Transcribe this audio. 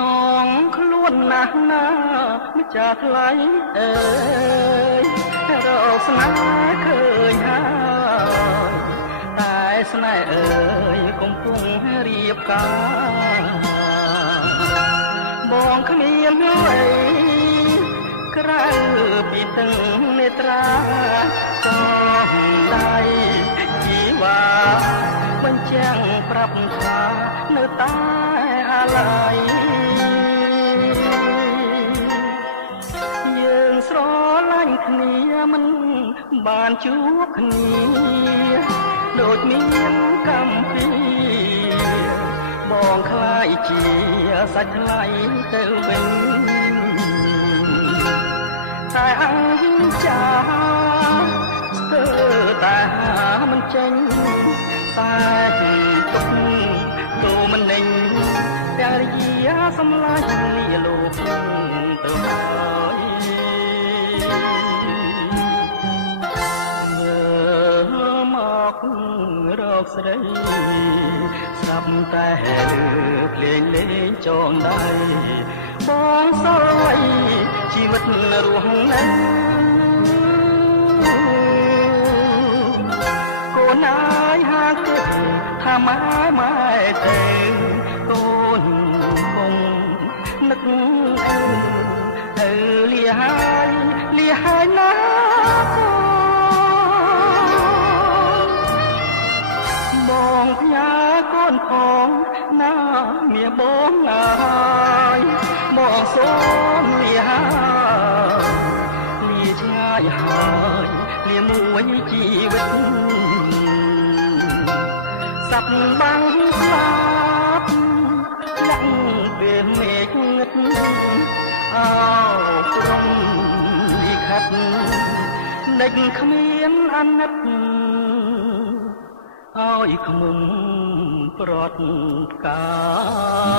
นองខ្លួនណាស់ណាម្ចាស់ថ្លៃអើយរកស្នេហ៍ឃើញហើយតែស្នេហ៍អើយកំពុងរៀបការបងគ្មានអីក្រៅពីទឹកនេត្រាក៏ដៃជីវ៉ាបញ្ចាំងប្រាប់ថានៅតែអាឡ័យយើងស្រឡាញ់គ្នាមិនបានជួបគ្នាដូចមានកម្មពីបងខ្លាយជាសាច់ថ្លៃទៅវិញតែអង្ចាស្ទើរតែមិនចេញតែទុកទូមិនដេញតែរយាសម្លាញ់លាលោកទៅហើយមករកស្រីស្រាប់តែភ្លេងលេងចងដៃបងសោយជីវិតរស់នៅកូនអើយហាគិតថាម៉ែទេកូនគង់នឹកលាហើយណាបងផ្ញើកូនផងណាមាបងអើយបងសូមលាឆ្ងាយហើយលាមួយជីវិតសាប់បាំងស្លាប់លាក់ពេលមេឃងឹតអោព្រំលិខិតនឹកគ្មានអាណិតឲ្យខ្មុំប្រត់ផ្កា